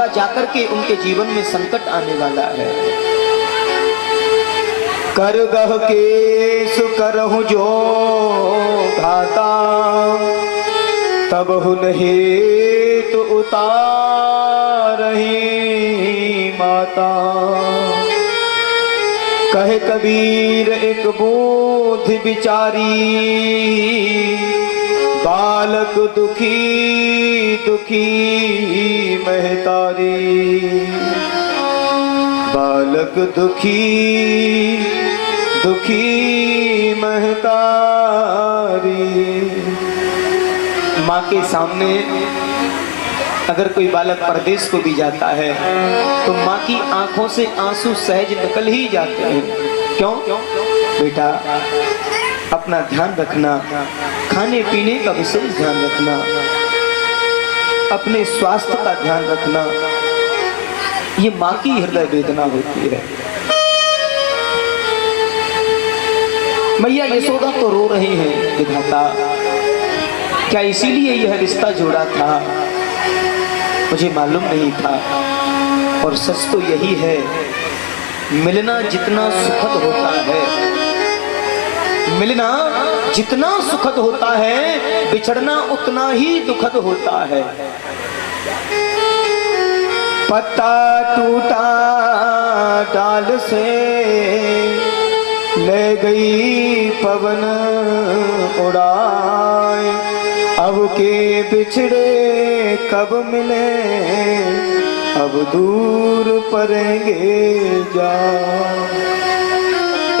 जगह जाकर के उनके जीवन में संकट आने वाला है। कर गह के सुकरहु जो घाता, तब हुन हेतु उतारही माता। कहे कबीर एक बूंद बिचारी, बालक दुखी दुखी महतारी। बालक दुखी दुखी महतारी। माँ के सामने अगर कोई बालक परदेश को भी जाता है तो माँ की आंखों से आंसू सहज निकल ही जाते हैं। क्यों? बेटा अपना ध्यान रखना, खाने पीने का विशेष ध्यान रखना, अपने स्वास्थ्य का ध्यान रखना। ये माँ की हृदय वेदना होती है। मैया यशोदा तो रो रही हैं, विधाता क्या इसीलिए यह रिश्ता जोड़ा था? मुझे मालूम नहीं था। और सच तो यही है, मिलना जितना सुखद होता है, मिलना जितना सुखद होता है, बिछड़ना उतना ही दुखद होता है। पत्ता टूटा डाल से, ले गई पवन उड़ाए। अब के बिछड़े कब मिले, अब दूर पड़ेंगे जा।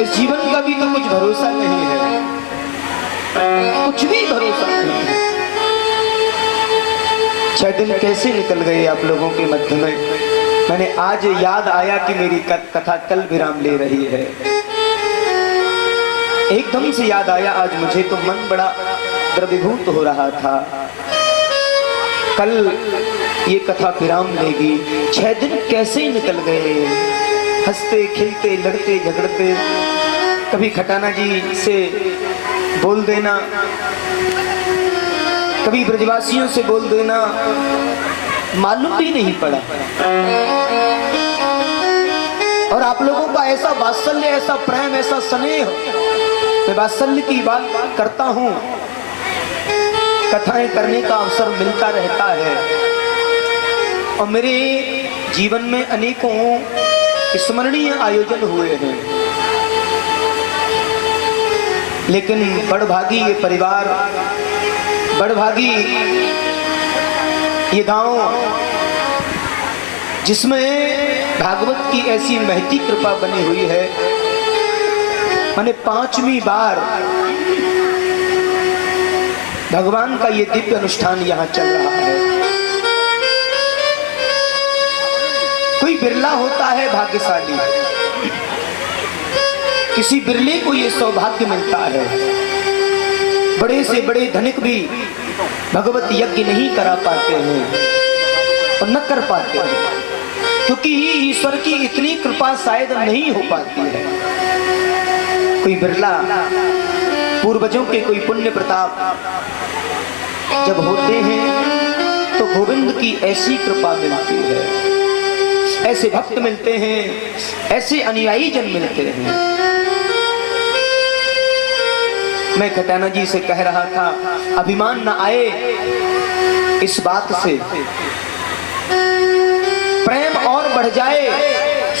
इस जीवन का भी तो कुछ भरोसा नहीं है, कुछ भी भरोसा नहीं है। 6 दिन कैसे निकल गए आप लोगों के मध्य में। मैंने आज याद आया कि मेरी कथा कल विराम ले रही है। एकदम से याद आया आज मुझे, तो मन बड़ा द्रवीभूत हो रहा था। कल ये कथा विराम लेगी। 6 दिन कैसे निकल गए, हंसते खिलते लड़ते झगड़ते। कभी खटाना जी से बोल देना, कभी ब्रजवासियों से बोल देना, मालूम भी नहीं पड़ा। और आप लोगों का ऐसा वात्सल्य, ऐसा प्रेम, ऐसा स्नेह। मैं वात्सल्य की बात करता हूं, कथाएं करने का अवसर मिलता रहता है। और मेरे जीवन में अनेकों स्मरणीय आयोजन हुए हैं, लेकिन बड़भागी ये परिवार, बड़भागी ये गांव, जिसमें भागवत की ऐसी महती कृपा बनी हुई है। मैंने 5वीं बार भगवान का ये दिव्य अनुष्ठान यहाँ चल रहा है। कोई बिरला होता है भाग्यशाली, किसी बिरले को ये सौभाग्य मिलता है। बड़े से बड़े धनिक भी भगवत यज्ञ नहीं करा पाते हैं और न कर पाते हैं, क्योंकि ईश्वर की इतनी कृपा शायद नहीं हो पाती है। कोई बिरला, पूर्वजों के कोई पुण्य प्रताप जब होते हैं तो गोविंद की ऐसी कृपा मिलती है, ऐसे भक्त मिलते हैं, ऐसे अनुयायी जन मिलते हैं। मैं खटाना जी से कह रहा था, अभिमान न आए इस बात से, प्रेम और बढ़ जाए,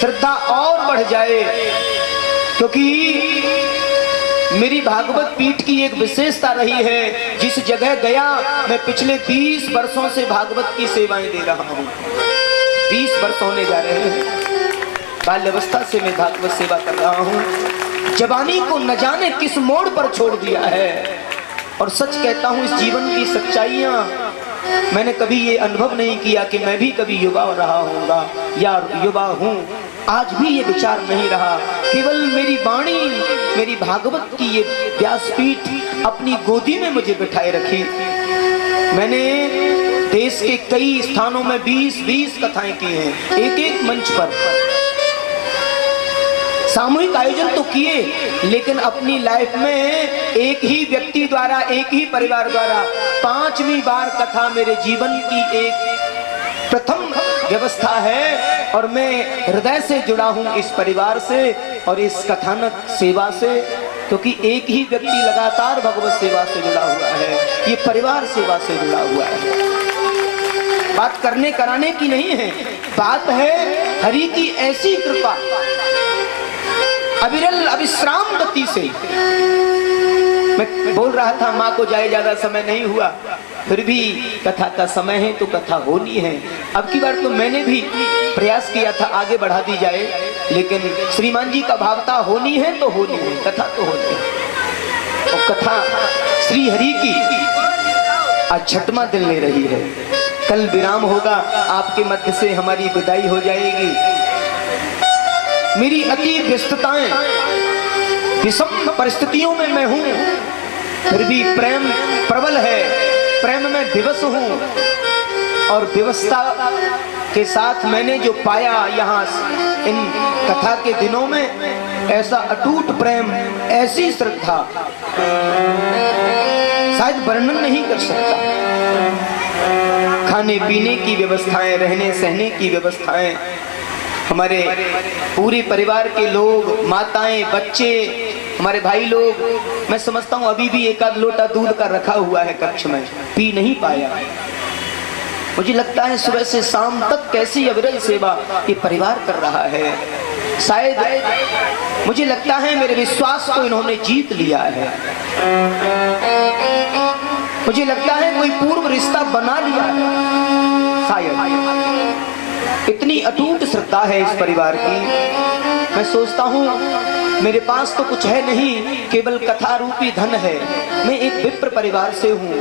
श्रद्धा और बढ़ जाए, क्योंकि मेरी भागवत पीठ की एक विशेषता रही है। जिस जगह गया, मैं पिछले 20 वर्षों से भागवत की सेवाएं दे रहा हूं। 20 वर्ष होने जा रहे हैं। बाल्यावस्था से मैं भागवत सेवा कर रहा हूं। जवानी को न जाने किस मोड़ पर छोड़ दिया है। और सच कहता हूं, इस जीवन की सच्चाइयां मैंने कभी ये अनुभव नहीं किया कि मैं भी कभी युवा रहा होऊंगा या युवा हूं। आज भी ये विचार नहीं रहा। केवल मेरी वाणी, मेरी भागवत की ये व्यासपीठ अपनी गोदी में मुझे बिठाए रखी। मैंने देश के कई स्थानों में 20-20 कथाएं की हैं, एक मंच पर। सामूहिक आयोजन तो किए, लेकिन अपनी लाइफ में एक ही व्यक्ति द्वारा, एक ही परिवार द्वारा 5वीं बार कथा मेरे जीवन की एक प्रथम व्यवस्था है और मैं हृदय से जुड़ा हूं इस परिवार से और इस कथानक सेवा से, क्योंकि एक ही व्यक्ति लगातार भगवत सेवा से जुड़ा हुआ है, ये परिवार सेवा से जुड़ा हुआ है। बात करने कराने की नहीं है, बात है हरि की ऐसी कृपा अविरल अविश्राम गति से। मैं बोल रहा था माँ को जाए ज्यादा समय नहीं हुआ, फिर भी कथा का समय है तो कथा होनी है। अब की बार तो मैंने भी प्रयास किया था आगे बढ़ा दी जाए, लेकिन श्रीमान जी का भावता होनी है तो होनी है, कथा तो होनी है। और कथा श्री हरि की आज छठवां दिन ले रही है। कल विराम होगा, आपके मध्य से हमारी विदाई हो जाएगी। मेरी अति व्यस्तताएं, विषम परिस्थितियों में मैं हूं, फिर भी प्रेम प्रबल है, प्रेम में विवश हूं। और व्यवस्था के साथ मैंने जो पाया यहाँ इन कथा के दिनों में, ऐसा अटूट प्रेम, ऐसी श्रद्धा शायद वर्णन नहीं कर सकता। खाने पीने की व्यवस्थाएं, रहने सहने की व्यवस्थाएं, हमारे पूरे परिवार के लोग, माताएं, बच्चे, हमारे भाई लोग, मैं समझता हूं अभी भी एक आध लोटा दूध का रखा हुआ है कक्ष में, पी नहीं पाया। मुझे लगता है सुबह से शाम तक कैसी अविरल सेवा ये परिवार कर रहा है। शायद मुझे लगता है मेरे विश्वास को इन्होंने जीत लिया है। मुझे लगता है कोई पूर्व रिश्ता बना लिया है शायद। इतनी अटूट श्रद्धा है इस परिवार की। मैं सोचता हूँ मेरे पास तो कुछ है नहीं, केवल कथा रूपी धन है। मैं एक विप्र परिवार से हूँ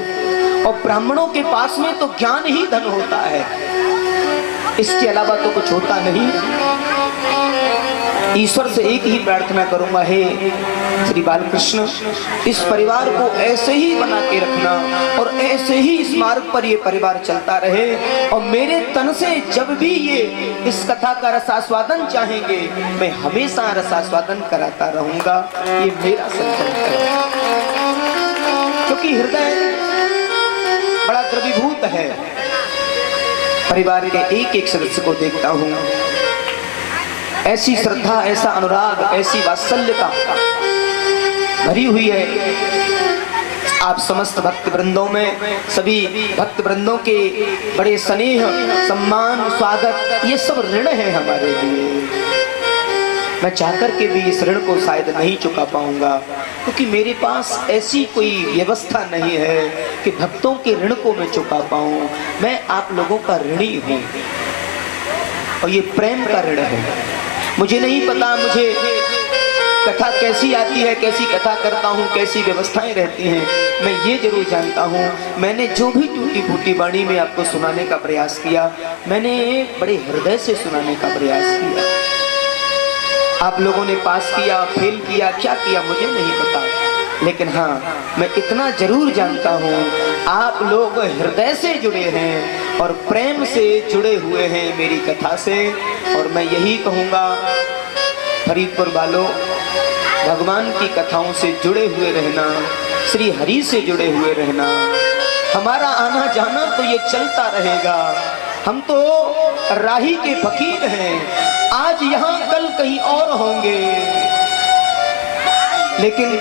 और ब्राह्मणों के पास में तो ज्ञान ही धन होता है, इसके अलावा तो कुछ होता नहीं। ईश्वर से एक ही प्रार्थना करूंगा, हे श्री बालकृष्ण, इस परिवार को ऐसे ही बना के रखना और ऐसे ही इस मार्ग पर ये परिवार चलता रहे। और मेरे तन से जब भी ये इस कथा का रसास्वादन चाहेंगे, मैं हमेशा रसास्वादन कराता रहूंगा। ये मेरा संकल्प है, क्योंकि हृदय बड़ा द्रवीभूत है। परिवार के एक एक सदस्य को देखता हूँ, ऐसी श्रद्धा, ऐसा अनुराग, ऐसी वात्सल्यता भरी हुई है। आप समस्त भक्त वृंदों में, सभी भक्त वृंदों के बड़े स्नेह, सम्मान, स्वागत, ये सब ऋण है हमारे लिए। मैं चाहकर के भी इस ऋण को शायद नहीं चुका पाऊंगा, क्योंकि मेरे पास ऐसी कोई व्यवस्था नहीं है कि भक्तों के ऋण को मैं चुका पाऊं। मैं आप लोगों का ऋणी हूं और ये प्रेम का ऋण है। मुझे नहीं पता मुझे कथा कैसी आती है, कैसी कथा करता हूँ, कैसी व्यवस्थाएं रहती हैं। मैं ये जरूर जानता हूँ, मैंने जो भी टूटी फूटी वाणी में आपको सुनाने का प्रयास किया, मैंने बड़े हृदय से सुनाने का प्रयास किया। आप लोगों ने पास किया, फेल किया, क्या किया मुझे नहीं पता, लेकिन हाँ, मैं इतना जरूर जानता हूँ, आप लोग हृदय से जुड़े हैं और प्रेम से जुड़े हुए हैं मेरी कथा से। और मैं यही कहूँगा, फरीदपुर वालों, भगवान की कथाओं से जुड़े हुए रहना, श्री हरि से जुड़े हुए रहना। हमारा आना जाना तो ये चलता रहेगा। हम तो राही के फकीर हैं, आज यहाँ कल कहीं और होंगे, लेकिन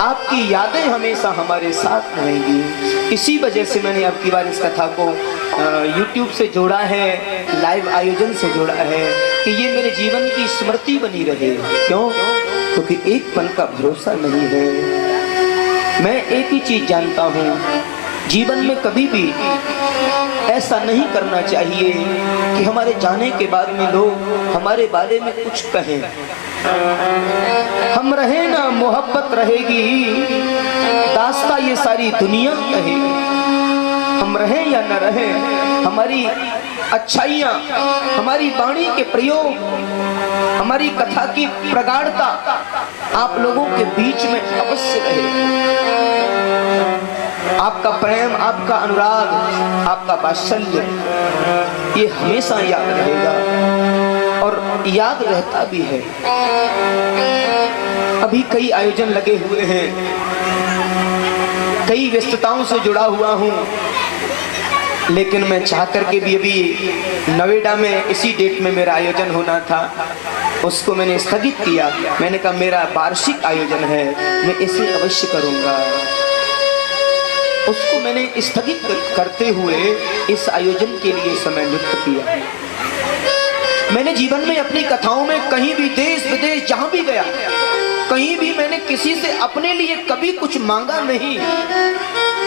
आपकी यादें हमेशा हमारे साथ रहेंगी। इसी वजह से मैंने अब की बार इस कथा को YouTube से जोड़ा है, लाइव आयोजन से जोड़ा है, कि ये मेरे जीवन की स्मृति बनी रहे। क्यों? क्योंकि एक पल का भरोसा नहीं है। मैं एक ही चीज जानता हूँ, जीवन में कभी भी ऐसा नहीं करना चाहिए कि हमारे जाने के बाद में लोग हमारे बारे में कुछ कहें। हम रहे ना मोहब्बत रहेगी, दास्ता ये सारी दुनिया कहेगी। हम रहें या न रहें, हमारी अच्छाइयाँ, हमारी वाणी के प्रयोग, हमारी कथा की प्रगाढ़ता आप लोगों के बीच में अवश्य रहे। आपका प्रेम, आपका अनुराग, आपका वात्सल्य, ये हमेशा याद रहेगा और याद रहता भी है। अभी कई आयोजन लगे हुए हैं, कई व्यस्तताओं से जुड़ा हुआ हूँ, लेकिन मैं चाह करके भी अभी नोएडा में इसी डेट में मेरा आयोजन होना था, उसको मैंने स्थगित किया। मैंने कहा मेरा वार्षिक आयोजन है, मैं इसे अवश्य करूंगा। उसको मैंने स्थगित करते हुए इस आयोजन के लिए समय नियुक्त किया। मैंने जीवन में अपनी कथाओं में कहीं भी देश विदेश जहां भी गया, कहीं भी मैंने किसी से अपने लिए कभी कुछ मांगा नहीं,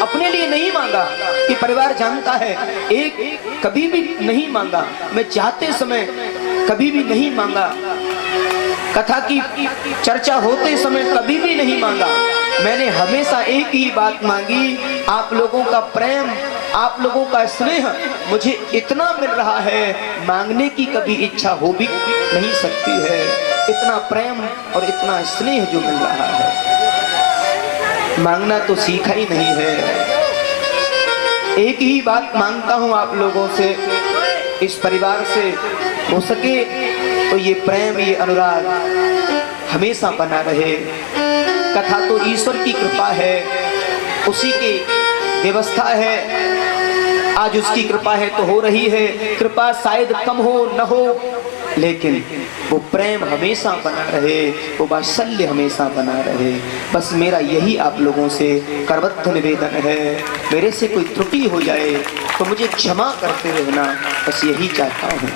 अपने लिए नहीं मांगा। कि परिवार जानता है, एक कभी भी नहीं मांगा। मैं चाहते समय कभी भी नहीं मांगा। कथा की चर्चा होते समय कभी भी नहीं मांगा। मैंने हमेशा एक ही बात मांगी, आप लोगों का प्रेम, आप लोगों का स्नेह मुझे इतना मिल रहा है, मांगने की कभी इच्छा हो भी नहीं सकती है। इतना प्रेम और इतना स्नेह जो मिल रहा है, मांगना तो सीखा ही नहीं है। एक ही बात मांगता हूं आप लोगों से, इस परिवार से, हो सके तो ये प्रेम, ये अनुराग हमेशा बना रहे। कथा तो ईश्वर की कृपा है, उसी की व्यवस्था है। आज उसकी कृपा है तो हो रही है। कृपा शायद कम हो न हो, लेकिन वो प्रेम हमेशा बना रहे, वो वात्सल्य हमेशा बना रहे। बस मेरा यही आप लोगों से करबद्ध निवेदन है। मेरे से कोई त्रुटि हो जाए तो मुझे क्षमा करते रहना, बस यही चाहता हूँ।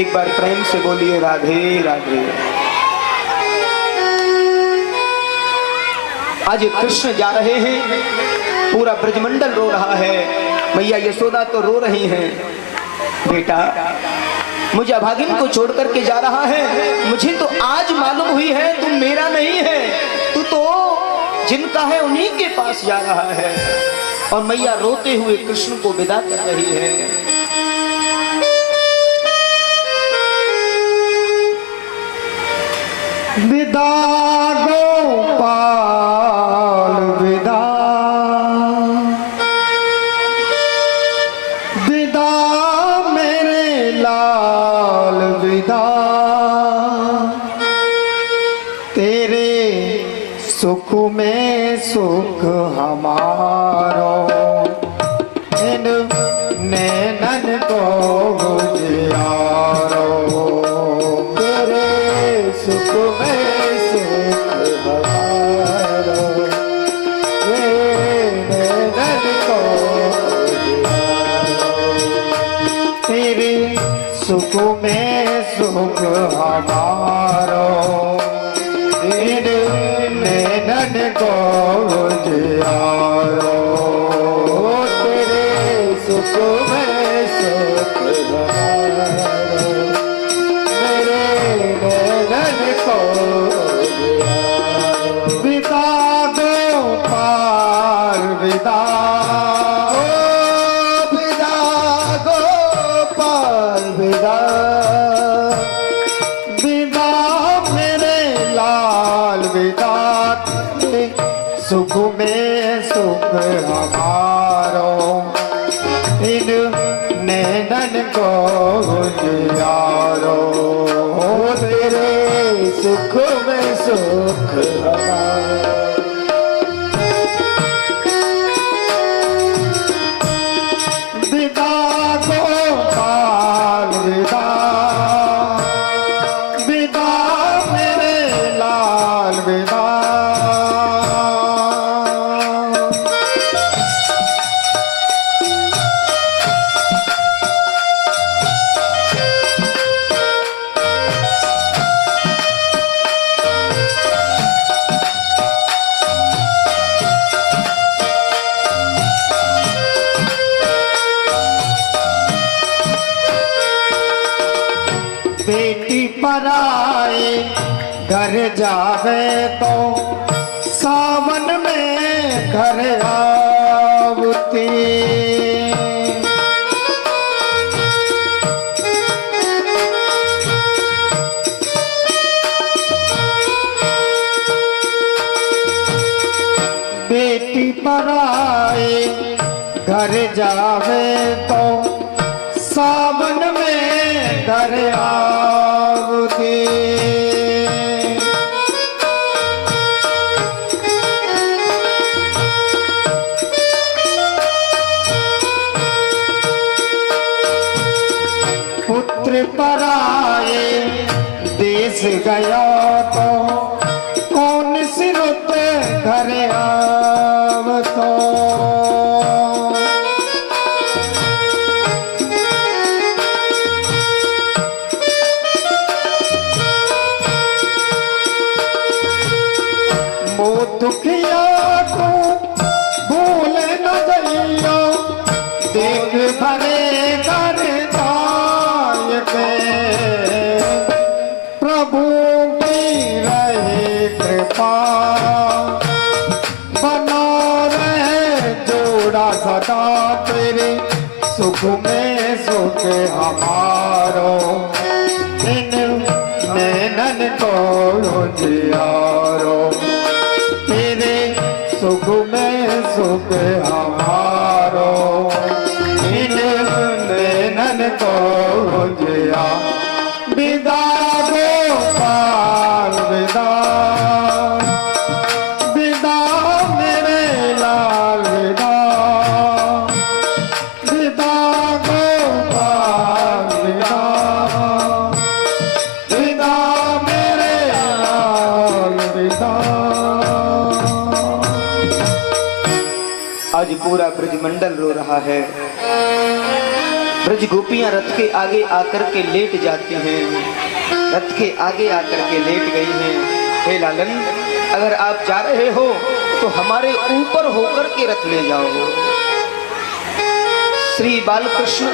एक बार प्रेम से बोलिए राधे राधे। आज कृष्ण जा रहे हैं, पूरा ब्रजमंडल रो रहा है, मैया यशोदा तो रो रही हैं। बेटा मुझे अभागिन को छोड़ करके जा रहा है, मुझे तो आज मालूम हुई है तू मेरा नहीं है, तू तो जिनका है उन्हीं के पास जा रहा है। और मैया रोते हुए कृष्ण को विदा कर रही है। विदा गोपाल विदा, विदा मेरे लाल विदा, तेरे सुख में सुख हमारो, इन नैनन को उजियारो, तेरे सुख में सुख हमारो, ये नैनन को उजियारो, तेरे सुख में सुख हमारो, इन नैनन को उजियारो, तेरे सुख में सुख हमारो, मेरे नैनन को उजियारो। विदा गोपाल विदा, ओ विदा गोपाल विदा, विदा मेरे लाल विदा, तेरे सुख में सुख हमारो, इन नैनन को उजियारो, तेरे सुख में सुख हमारो। विदा गोपाल विदा, विदा मेरे लाल विदा, बेटी पराए घर जावे तो सावन में घर आवती, बेटी पराए घर जावे तो सावन में घर आवती, पराए देश गया तो कौन सिरुत घर आवतो। दुखिया को भूल न जइयो देख भरे कर दाय के प्रभु की रहे कृपा बना रहे जोड़ा सदा तेरे सुख में सुख हमारो इन नैनन को जियारो सुख में सुख हमारो इन नैनन को जिया विदा गोपाल विदा विदा मेरे लाल विदा विदा गोपाल विदा विदा मेरे लाल विदा। आज पूरा ब्रजमंडल रो रहा है। ब्रज गोपियां रथ के आगे आकर के लेट जाती हैं, रथ के आगे आकर के लेट गई हैं। हे लालन, अगर आप जा रहे हो तो हमारे ऊपर होकर के रथ ले जाओ। श्री बालकृष्ण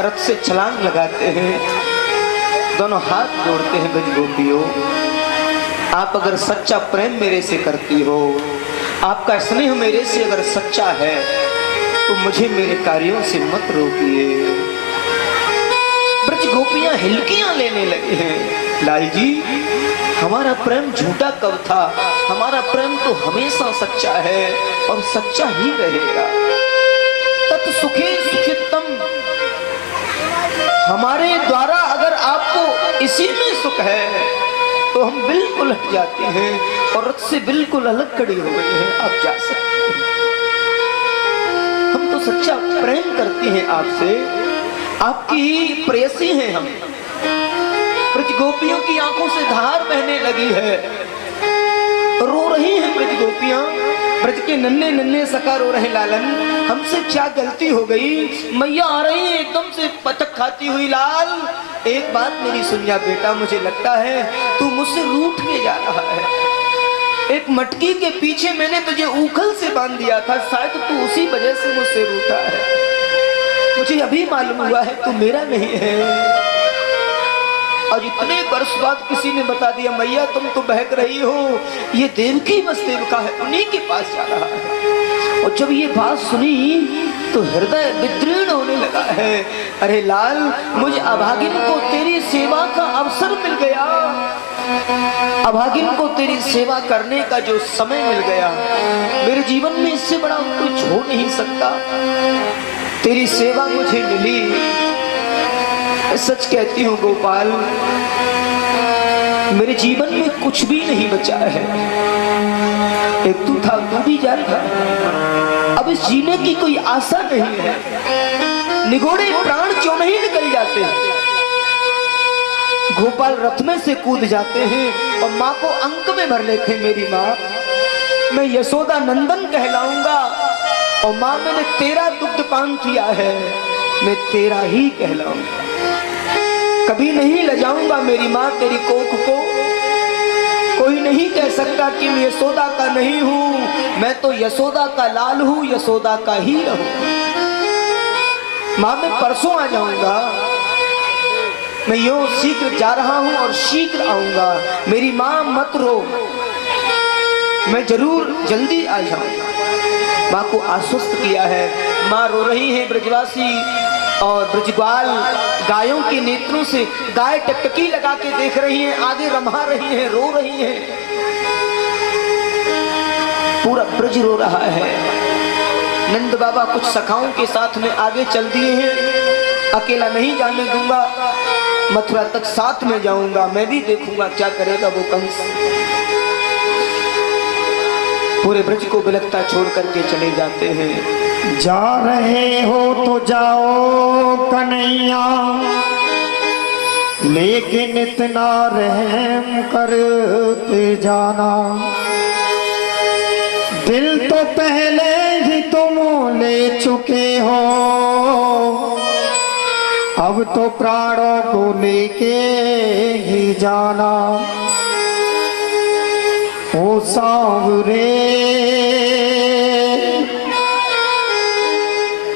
रथ से छलांग लगाते हैं, दोनों हाथ जोड़ते हैं। ब्रज गोपियों, आप अगर सच्चा प्रेम मेरे से करती हो, आपका स्नेह मेरे से अगर सच्चा है तो मुझे मेरे कार्यों से मत रोकिए। ब्रज गोपियां हिलकियां लेने लगे हैं। लाल जी, हमारा प्रेम झूठा कब था? हमारा प्रेम तो हमेशा सच्चा है और सच्चा ही रहेगा। तत् सुखे सुखितम, हमारे द्वारा अगर आपको इसी में सुख है तो हम बिल्कुल हट जाते हैं और रथ से बिल्कुल अलग खड़ी हो गई हैं। आप जा सकते हैं, हम तो सच्चा प्रेम करते हैं आपसे, आपकी ही प्रेयसी हैं हम। ब्रज गोपियों की आंखों से धार बहने लगी है, रो रही हैं ब्रज गोपियां। ब्रज के नन्हे नन्हे सखा रो रहे, लालन हमसे क्या गलती हो गई? मैया आ रही है एकदम से पटक खाती हुई। लाल, एक बात मेरी सुन जा बेटा, मुझे लगता है तू मुझसे रूठ के जा रहा है। एक मटकी के पीछे मैंने तुझे उखल से बांध दिया था, शायद तू उसी वजह से मुझसे रूठा है। मुझे अभी मालूम हुआ है तू मेरा नहीं है। और इतने वर्ष बाद किसी ने बता दिया, मैया तुम तो बहक रही हो, ये देवकी वसुदेव का है, उन्हीं के पास जा रहा है। और जब ये बात सुनी तो हृदय विदीर्ण होने लगा है। अरे लाल, मुझे अभागिन को तेरी सेवा का अवसर मिल गया, अभागिन को तेरी सेवा करने का जो समय मिल गया, मेरे जीवन में इससे बड़ा कुछ हो नहीं सकता। तेरी सेवा मुझे मिली। सच कहती हूँ गोपाल, मेरे जीवन में कुछ भी नहीं बचा है। एक तू था, तू भी जा रहा, अब इस जीने की कोई आशा नहीं है। निगोड़े प्राण क्यों नहीं निकल जाते? गोपाल रथ में से कूद जाते हैं और माँ को अंक में भर लेते हैं। मेरी माँ, मैं यशोदा नंदन कहलाऊंगा और माँ मैंने तेरा दुग्ध पान किया है, मैं तेरा ही कहलाऊंगा, कभी नहीं लजाऊंगा मेरी माँ तेरी कोख को। कोई नहीं कह सकता कि मैं यशोदा का नहीं हूं, मैं तो यशोदा का लाल हूं, यशोदा का ही रहूं। माँ मैं परसों आ जाऊंगा, मैं यूं शीघ्र जा रहा हूं और शीघ्र आऊंगा। मेरी माँ मत रो, मैं जरूर जल्दी आ जाऊंगा। माँ को आश्वस्त किया है। माँ रो रही है। ब्रजवासी और ब्रजग्वाल गायों के नेत्रों से गाय टकटकी लगा के देख रही हैं, आगे रम्हा रही हैं, रो रही हैं। पूरा ब्रज रो रहा है। नंद बाबा कुछ सखाओं के साथ में आगे चल दिए हैं। अकेला नहीं जाने दूंगा, मथुरा तक साथ में जाऊंगा, मैं भी देखूंगा क्या करेगा वो कंस। पूरे ब्रज को बिलखता छोड़ करके चले जाते हैं। जा रहे हो तो जाओ कन्हैया, लेकिन इतना रहम करते जाना, दिल तो पहले ही तुम ले चुके हो, अब तो प्राणों को लेके ही जाना। ओ सांवरे,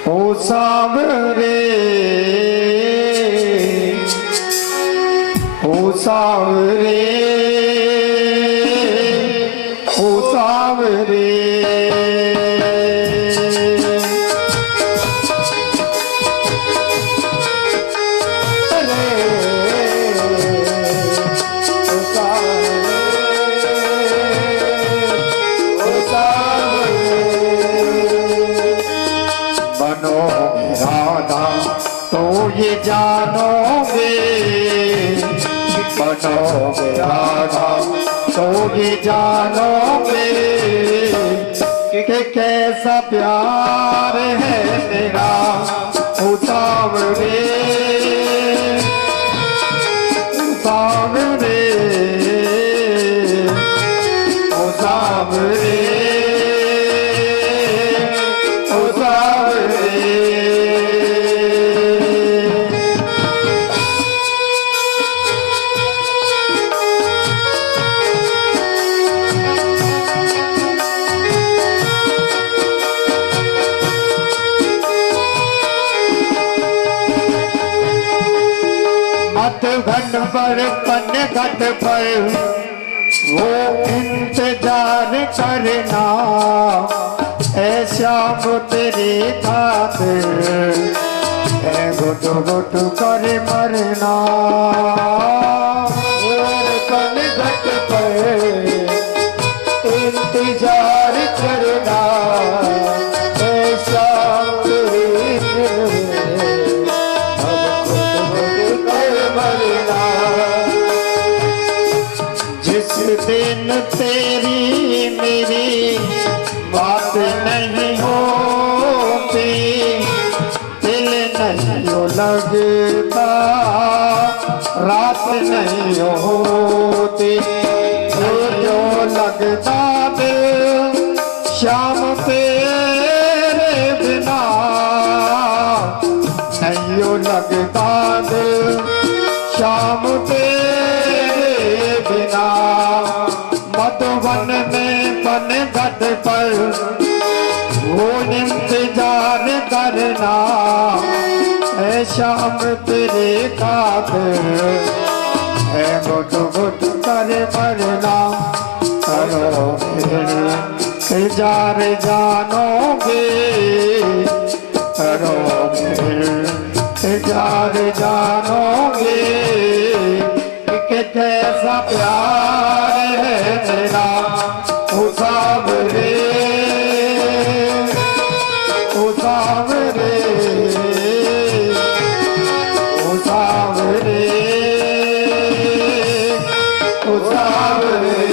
ओ सांवरे, ओ सांवरे, ओ सांवरे। ये जानोगे, बनोगे राधा तो ये जानोगे कि कैसा प्यार है मेरा। ओ सांवरे, सांवरे, ओ सांवरे, ओ सांवरे। घट पर पन घट पर वो इंतजार करना, ऐ श्याम तेरी खातिर है घुट घुट कर मरना। पन घट पर इंतजार करना, ऐ श्याम तेरी दिन तेरी मेरी बात नहीं होती, दिल नहीं लगता, रात नहीं होती। जो लगता दिल शाम तेरे बिना, नहीं लगता दिल शाम तेरे बिना। मधुवन में पन घट पर वो इंतजार करना, ऐ शाम तेरे खातिर है घुट घुट कर मरना। करो इंतजार जानोगे, करो इंतजार जानोगे कि कैसा प्यार है तेरा। ओ सांवरे, ओ सांवरे, ओ सांवरे, ओ सांवरे।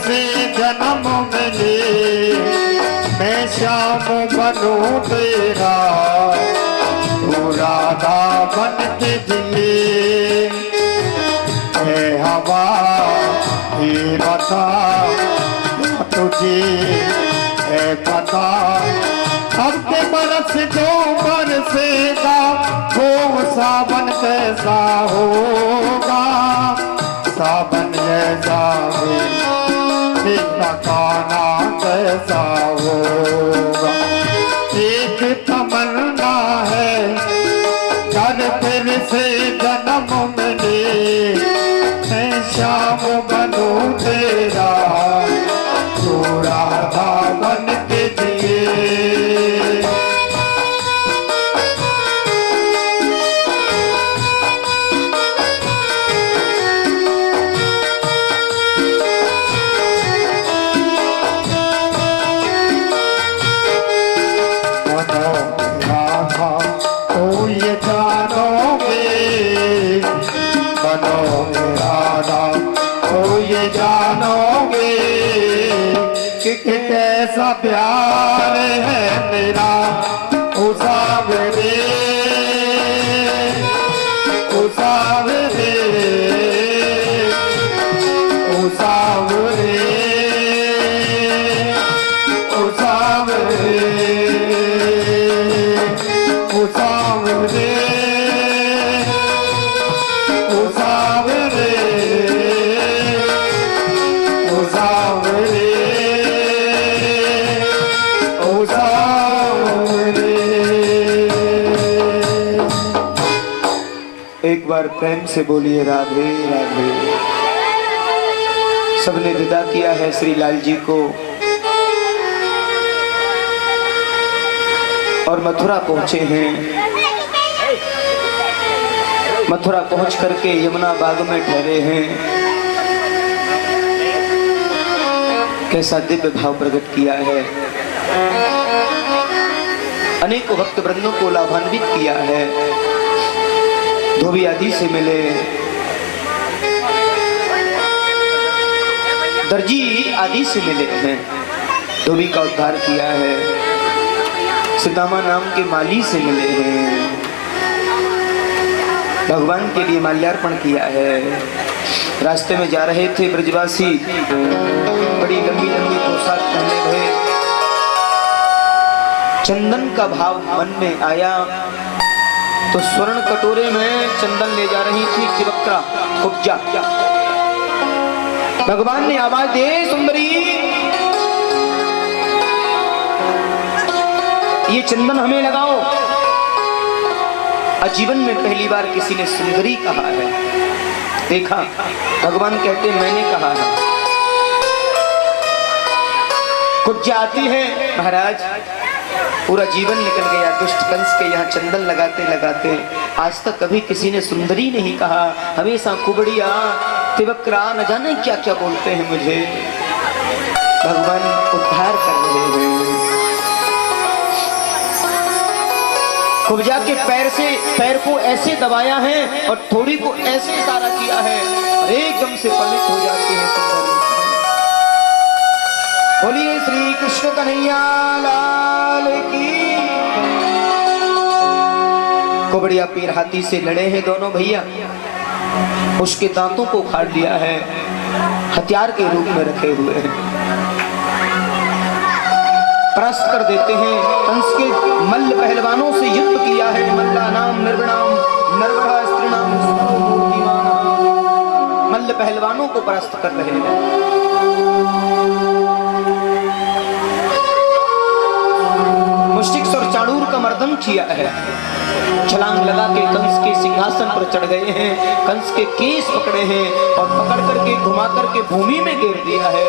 से जन्म मिले मैं श्याम बनूं तेरा तू राधा बन के जिए है हवा ये बता तुझे है पता अब के बरस दो बरसेगा वो सावन कैसा होगा सावन जैसा मेरा गाना कैसा होगा एक तमन्ना है कर फिर से जन्म मिले मैं श्याम बनूं तेरा तू राधा बन के जिए कैसा प्यार है मेरा उसावरे उसावरे उसावरे उसावरे उसावरे उसावरे उसावरे एक बार प्रेम से बोलिए राधे राधे। सबने विदा किया है श्री लाल जी को और मथुरा पहुंचे हैं। मथुरा पहुंच करके यमुना बाग में ठहरे हैं। कैसा दिव्य भाव प्रकट किया है, अनेकों भक्त वृंदों को लाभान्वित किया है। धोबी आदि से मिले, दर्जी आदि से मिले हैं, धोबी का उद्धार किया है। सुदामा नाम के माली से मिले हैं, भगवान के लिए माल्यार्पण किया है। रास्ते में जा रहे थे ब्रजवासी, बड़ी लंबी लंबी पोशाक पहने हुए, चंदन का भाव मन में आया तो स्वर्ण कटोरे में चंदन ले जा रही थी त्रिवक्रा कुब्जा। भगवान ने आवाज दे, सुंदरी ये चंदन हमें लगाओ। आजीवन में पहली बार किसी ने सुंदरी कहा है। देखा, भगवान कहते मैंने कहा है। कुब्जा आती है, महाराज पूरा जीवन निकल गया दुष्ट कंस के यहाँ चंदन लगाते लगाते। आज तक कभी किसी ने सुंदरी नहीं कहा, हमेशा कुबड़िया तिवक्रा न जाने क्या क्या बोलते हैं मुझे। भगवान उद्धार कर रहे हैं। कुब्जा के पैर को ऐसे दबाया है और थोड़ी को ऐसे इशारा किया है और एकदम से पलट हो जाते हैं सुंदरी। बोलिए श्री कृष्ण कन्हैया लाल की। कुबड़िया पीर हाथी से लड़े हैं दोनों भैया, उसके दांतों को उखाड़ लिया है, हथियार के रूप में रखे हुए हैं। परास्त कर देते हैं। कंस के मल्ल पहलवानों से युद्ध किया है। मल्ला नाम निर्विणाम नरवरा स्त्रीणाम मल्ल पहलवानों को परास्त कर रहे हैं। मुष्टिक और चाणूर का मर्दन किया है। छलांग लगा के कंस के सिंहासन पर चढ़ गए हैं। कंस के केस पकड़े हैं और पकड़ करके घुमा करके भूमि में गिर दिया है।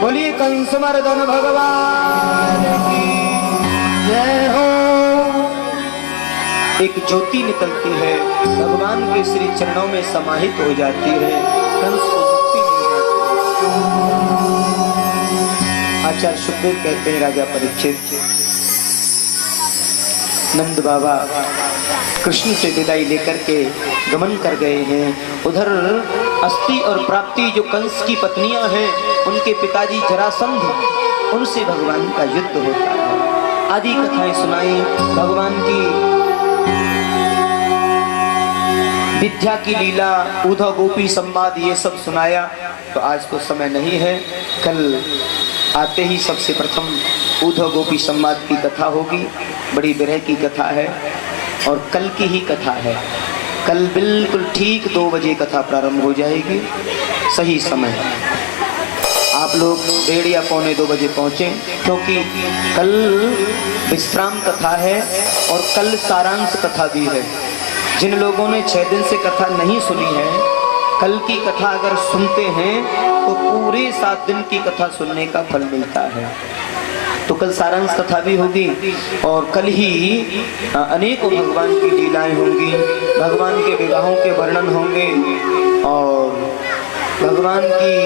बोलिए कंस मर्दन भगवान की जय हो। एक ज्योति निकलती है, भगवान के श्री चरणों में समाहित हो जाती है। कंस को मुक्ति मिल जाती है। आचार्य सुखदेव कहते हैं, राजा परीक्षित नंद बाबा कृष्ण से विदाई लेकर के गमन कर गए हैं। उधर अस्थि और प्राप्ति जो कंस की पत्नियां हैं, उनके पिताजी जरासंध, उनसे भगवान का युद्ध होता है। आदि कथाएं सुनाई, भगवान की विद्या की लीला, उद्धव गोपी संवाद, ये सब सुनाया। तो आज तो समय नहीं है, कल आते ही सबसे प्रथम उद्धव गोपी संवाद की कथा होगी। बड़ी विरह की कथा है और कल की ही कथा है। कल बिल्कुल ठीक 2 बजे कथा प्रारंभ हो जाएगी, सही समय। आप लोग 1:30 या 1:45 बजे पहुँचें, क्योंकि कल विश्राम कथा है और कल सारांश कथा भी है। जिन लोगों ने 6 दिन से कथा नहीं सुनी है, कल की कथा अगर सुनते हैं तो पूरे 7 दिन की कथा सुनने का फल मिलता है। तो कल सारांश कथा भी होगी और कल ही अनेकों भगवान की लीलाएं होंगी, भगवान के विवाहों के वर्णन होंगे और भगवान की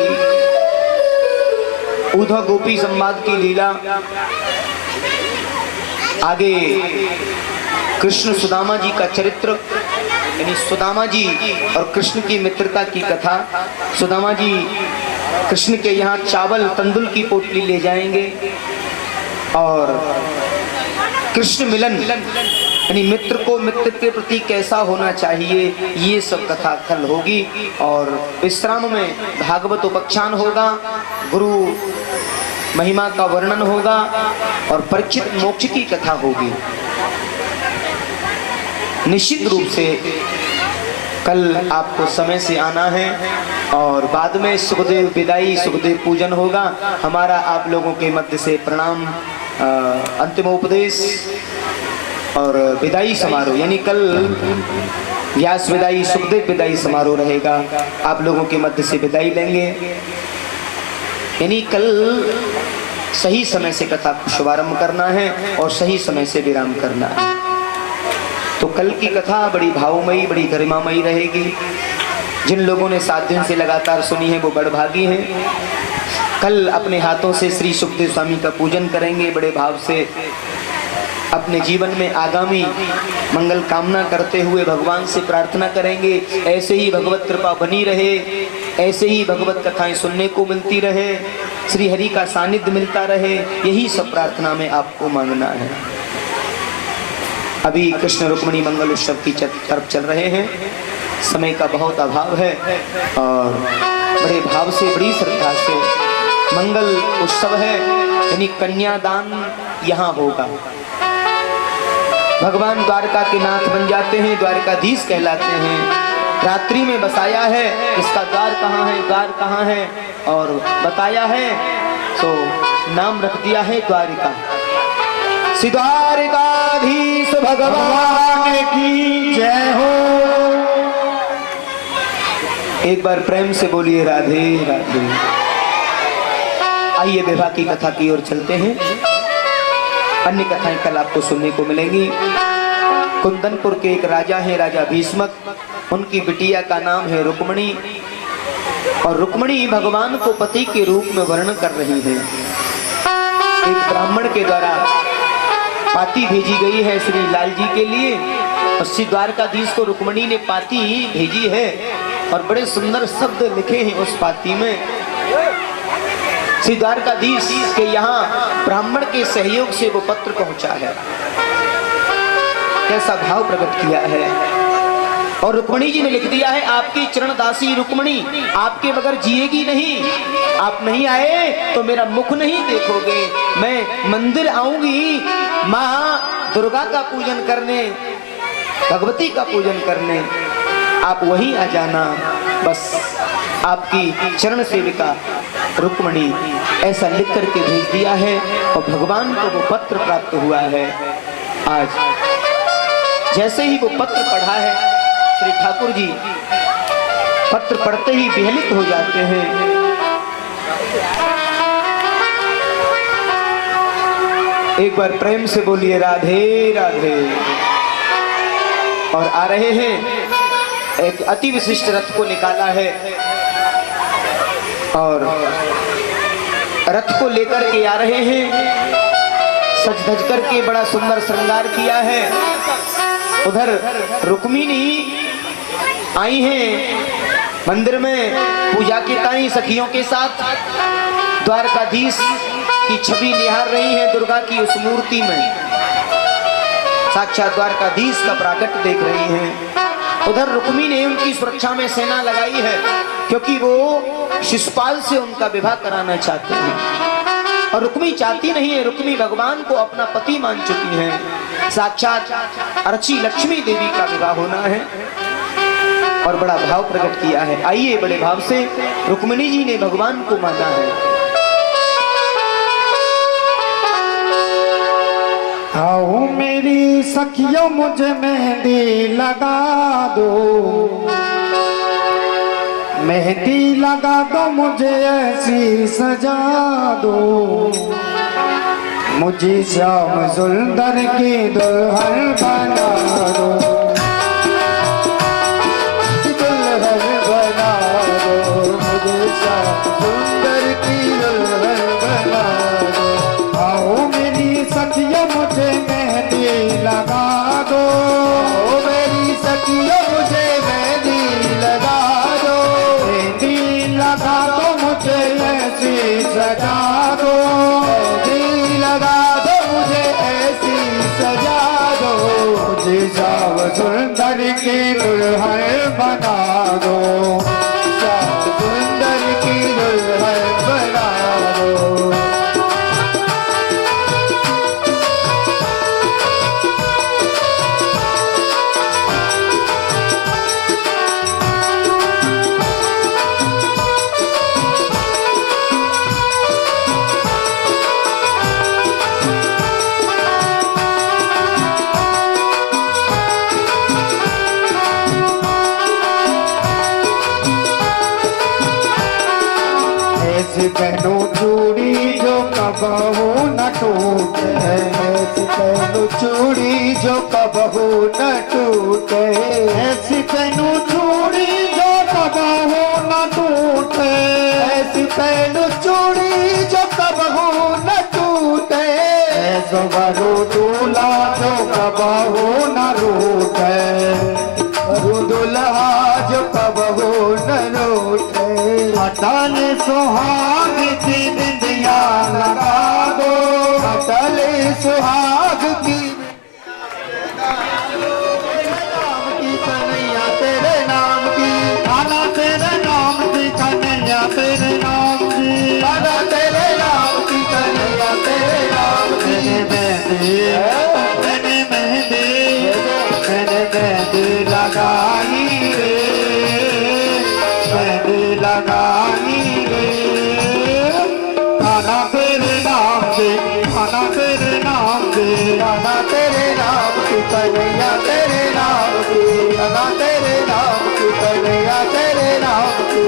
उद्धव गोपी संवाद की लीला। आगे कृष्ण सुदामा जी का चरित्र, यानी सुदामा जी और कृष्ण की मित्रता की कथा। सुदामा जी कृष्ण के यहाँ चावल तंदुल की पोटली ले जाएंगे और कृष्ण मिलन, यानी मित्र को मित्र के प्रति कैसा होना चाहिए, ये सब कथा कल होगी। और विश्राम में भागवत उपाख्यान होगा, गुरु महिमा का वर्णन होगा और परीक्षित मोक्ष की कथा होगी। निश्चित रूप से कल आपको समय से आना है और बाद में सुखदेव विदाई, सुखदेव पूजन होगा। हमारा आप लोगों के मध्य से प्रणाम, अंतिमोपदेश और विदाई समारोह, यानी कल व्यास विदाई, सुखदेव विदाई समारोह रहेगा। आप लोगों के मध्य से विदाई लेंगे, यानी कल सही समय से कथा को शुभारंभ करना है और सही समय से विराम करना है। तो कल की कथा बड़ी भावमयी, बड़ी गरिमामयी रहेगी। जिन लोगों ने 7 दिन से लगातार सुनी है वो बड़भागी हैं। कल अपने हाथों से श्री सुखदेव स्वामी का पूजन करेंगे, बड़े भाव से अपने जीवन में आगामी मंगल कामना करते हुए भगवान से प्रार्थना करेंगे ऐसे ही भगवत कृपा बनी रहे, ऐसे ही भगवत कथाएं सुनने को मिलती रहे, श्री हरि का सानिध्य मिलता रहे। यही सब प्रार्थना में आपको मांगना है। अभी कृष्ण रुक्मिणी मंगल उत्सव की तरफ चल रहे हैं, समय का बहुत अभाव है और बड़े भाव से, बड़ी श्रद्धा से मंगल उत्सव है, यानी कन्यादान यहाँ होगा। भगवान द्वारका के नाथ बन जाते हैं, द्वारकाधीश कहलाते हैं। रात्रि में बसाया है, इसका द्वार कहाँ है, द्वार कहाँ है और बताया है, तो नाम रख दिया है द्वारिका। द्वारिकाधीश भगवान की जय हो। एक बार प्रेम से बोलिए राधे राधे। आइए विवाह की कथा की ओर चलते हैं। अन्य कथाएं कल आपको सुनने को मिलेंगी। कुंदनपुर के एक राजा हैं, राजा भीष्मक। उनकी बिटिया का नाम है रुक्मिणी और रुक्मिणी भगवान को पति के रूप में वर्णन कर रही है। एक ब्राह्मण के द्वारा पाती भेजी गई है श्री लाल जी के लिए और श्री द्वारकाधीश को रुक्मिणी ने पाती भेजी है और बड़े सुंदर शब्द लिखे हैं उस पाती में। श्री द्वारकाधीश के यहाँ ब्राह्मण के सहयोग से वो पत्र पहुंचा है। कैसा भाव प्रकट किया है। और रुक्मिणी जी ने लिख दिया है, आपकी चरण दासी रुक्मिणी आपके बगैर जिएगी नहीं। आप नहीं आए तो मेरा मुख नहीं देखोगे। मैं मंदिर आऊंगी माँ दुर्गा का पूजन करने, भगवती का पूजन करने, आप वहीं आ जाना। बस आपकी चरण सेविका रुक्मिणी ऐसा लिख करके भेज दिया है और भगवान को वो पत्र प्राप्त हुआ है। आज जैसे ही वो पत्र पढ़ा है, श्री ठाकुर जी पत्र पढ़ते ही विहलित हो जाते हैं। एक बार प्रेम से बोलिए राधे राधे। और आ रहे हैं, एक अति विशिष्ट रथ को निकाला है और रथ को लेकर के आ रहे हैं सज धज करके बड़ा सुंदर श्रृंगार किया है। उधर रुक्मिणी आई हैं मंदिर में पूजा के ताई सखियों के साथ। द्वारकाधीश की छवि निहार रही है दुर्गा की उस मूर्ति में, साक्षात द्वारकाधीश का प्राकट देख रही हैं। उधर रुक्मी ने उनकी सुरक्षा में सेना लगाई है, क्योंकि वो शिशुपाल से उनका विवाह कराना चाहते हैं। और रुक्मी चाहती नहीं है, रुक्मी भगवान को अपना पति मान चुकी हैं। साक्षात अर्ची लक्ष्मी देवी का विवाह होना है और बड़ा भाव प्रकट किया है। आइए बड़े भाव से रुक्मिणी जी ने भगवान को माना है। आओ मेरी सखियों मुझे मेहंदी लगा दो, मेहंदी लगा दो मुझे ऐसी सजा दो, मुझे श्याम सुंदर की दुल्हन बना दो, दुल्हन बना दो, मुझे श्याम सुंदर की दुल्हन बना दो। आओ मेरी सखियों मुझे मेहंदी लगा दो, मेरी सखियों मुझे मेहंदी लगा दो, मेहंदी लगा दो मुझे ऐसी सजा दो, मेहंदी लगा दो मुझे ऐसी सजा दो, मुझे श्याम सुंदर की दुल्हन बना दो, श्याम सुंदर की दुल्हन बना दो। ऐसी पहनो चूड़ी जो कबहू न टूटे, ऐसी पहनो चूड़ी जो कबहू न टूटे, ऐसी पहनो चूड़ी जो कबहू न टूटे, ऐसी पहनो चूड़ी जो कबहू न टूटे, ऐसा वरु दूल्हा जो कबहू न रूठे, वरु दूल्हा जो कबहू न रूठे। अटल सुहाग की बिंदिया लगा दो, अटल सुहाग की नाम की कन्हैया तेरे नाम की, आना तेरे नाम की कन्हैया तेरे नाम की, आना तेरे नाम की कन्हैया तेरे नाम की। मैंने मेहंदी लगाई रे, मेहंदी लगाई रे, आना तेरे नाम की, आना तेरे नाम की, आना तेरे नाम की कन्हैया तेरे नाम की, आना तेरे नाम की कन्हैया तेरे नाम की।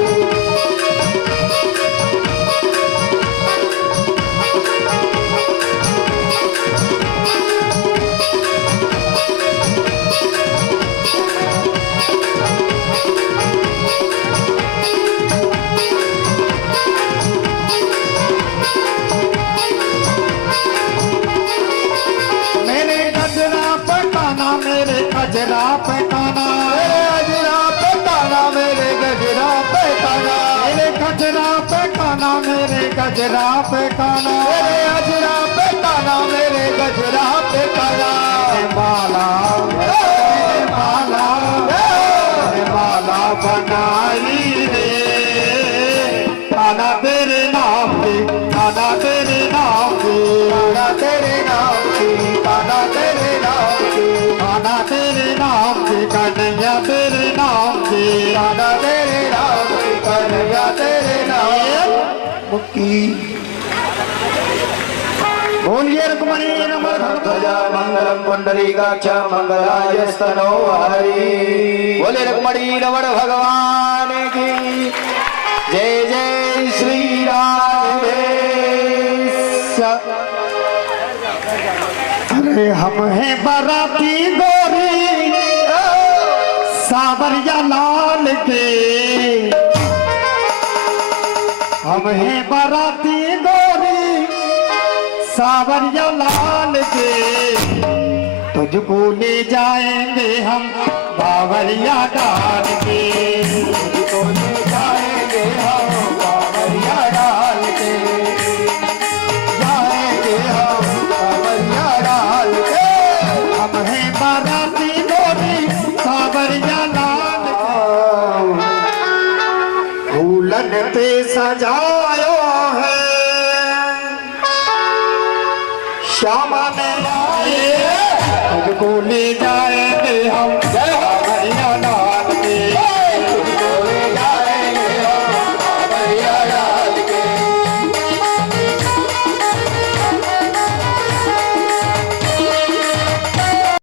गजरा पहचाना, गजरा पहचाना मेरे गजरा पहचाना, मेरे गजरा पहचाना, मेरे गजरा पहचाना, मेरे गजरा पहचाना, मेरे गजरा पहचाना। माला माला माला बनाई रे, आना तेरे नाम की, आना तेरे नाम की, आना तेरे नाम की, आना तेरे नाम की, आना तेरे नाम की कन्हैया तेरे नाम की, आना तेरे नाम की कन्हैया तेरे नाम की। बोलिए रुक्मिणी नमः ध्वजा मंगलम पुंडरीकाक्ष मंगलाय स्तनो हरि। बोले रुक्मिणी रमण भगवान की जय जय श्री राम। अरे हम हैं बाराती गोरी सावरिया लाल के, हम हैं बाराती गोरी बावरिया लाल के तुझको ले जाएंगे हम बावरिया डाल के तुझको ले जाएंगे हम बावरिया डाल के जाएंगे हम बावरिया डाल के हम हैं बाराती गोरी बावरिया लाल के फूलन पे सजायो है श्यामा ने लाए तुझको ले जाए